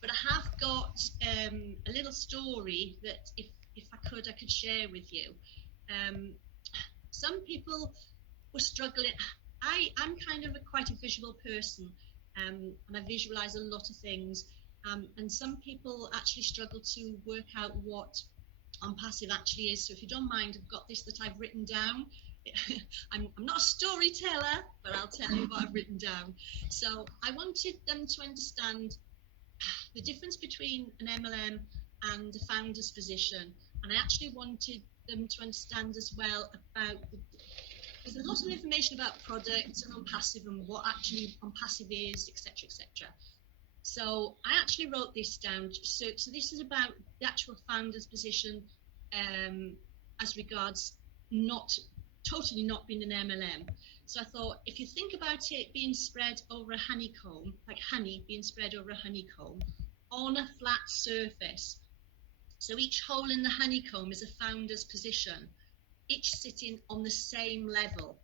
But I have got a little story that if I could share with you. Some people were struggling. I'm kind of quite a visual person, and I visualize a lot of things. And some people actually struggle to work out what Onpassive actually is. So if you don't mind, I've got this that I've written down. I'm not a storyteller, but I'll tell you what I've written down. So I wanted them to understand the difference between an MLM and a founder's position. And I actually wanted them to understand as well about there's a lot of information about products and Onpassive and what actually Onpassive is, etc., etc. So I actually wrote this down. So this is about the actual founder's position as regards totally not being an MLM. So I thought, if you think about it being spread over a honeycomb, like honey being spread over a honeycomb on a flat surface. So each hole in the honeycomb is a founder's position, each sitting on the same level.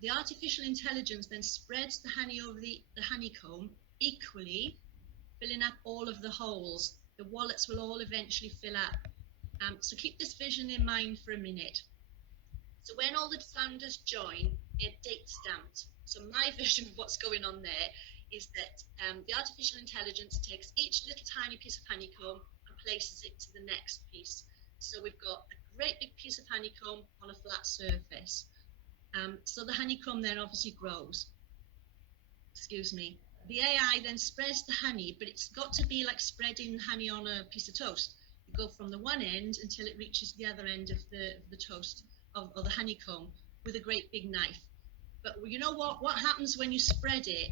The artificial intelligence then spreads the honey over the honeycomb equally, filling up all of the holes. The wallets will all eventually fill up. So keep this vision in mind for a minute. So when all the founders join, they're date stamped. So my vision of what's going on there is that the artificial intelligence takes each little tiny piece of honeycomb and places it to the next piece. So we've got a great big piece of honeycomb on a flat surface. So the honeycomb then obviously grows. Excuse me. The AI then spreads the honey, but it's got to be like spreading honey on a piece of toast. You go from the one end until it reaches the other end of the toast or the honeycomb with a great big knife. But you know what happens when you spread it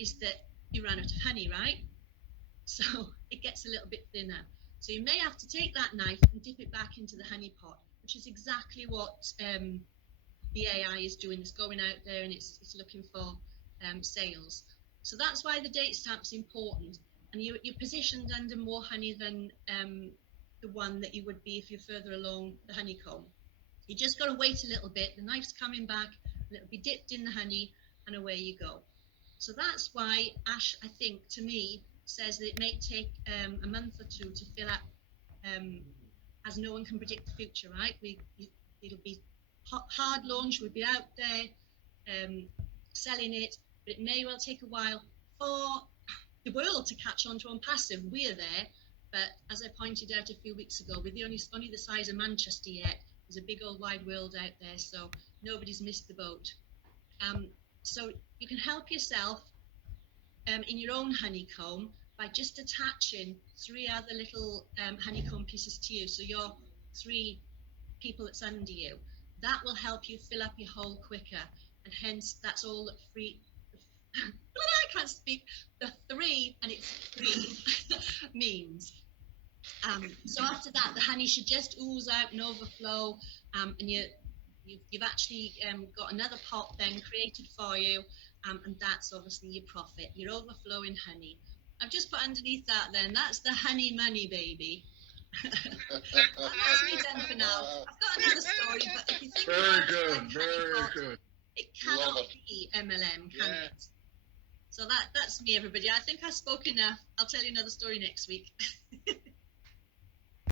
is that you run out of honey, right? So it gets a little bit thinner. So you may have to take that knife and dip it back into the honey pot, which is exactly what the AI is doing. It's going out there and it's looking for sales. So that's why the date stamp's important. And you're positioned under more honey than the one that you would be if you're further along the honeycomb. You just got to wait a little bit. The knife's coming back, and it'll be dipped in the honey, and away you go. So that's why Ash, I think, to me, says that it may take a month or two to fill up, as no one can predict the future, right? It'll be hard launch. We'll be out there selling it, but it may well take a while for the world to catch on to Onpassive. We're there, but as I pointed out a few weeks ago, we're only the size of Manchester yet. There's a big old wide world out there, so nobody's missed the boat. So you can help yourself in your own honeycomb by just attaching 3 other little honeycomb pieces to you. So your 3 people that's under you. That will help you fill up your hole quicker, and hence that's all that I can't speak. The 3 and it's 3 means. So after that, the honey should just ooze out and overflow, and you've actually got another pot then created for you, and that's obviously your profit, your overflowing honey. I've just put underneath that then, that's the honey money, baby. That's me done for now. I've got another story, but if you think about it, it cannot be MLM, can it? So that's me, everybody. I think I spoke enough. I'll tell you another story next week.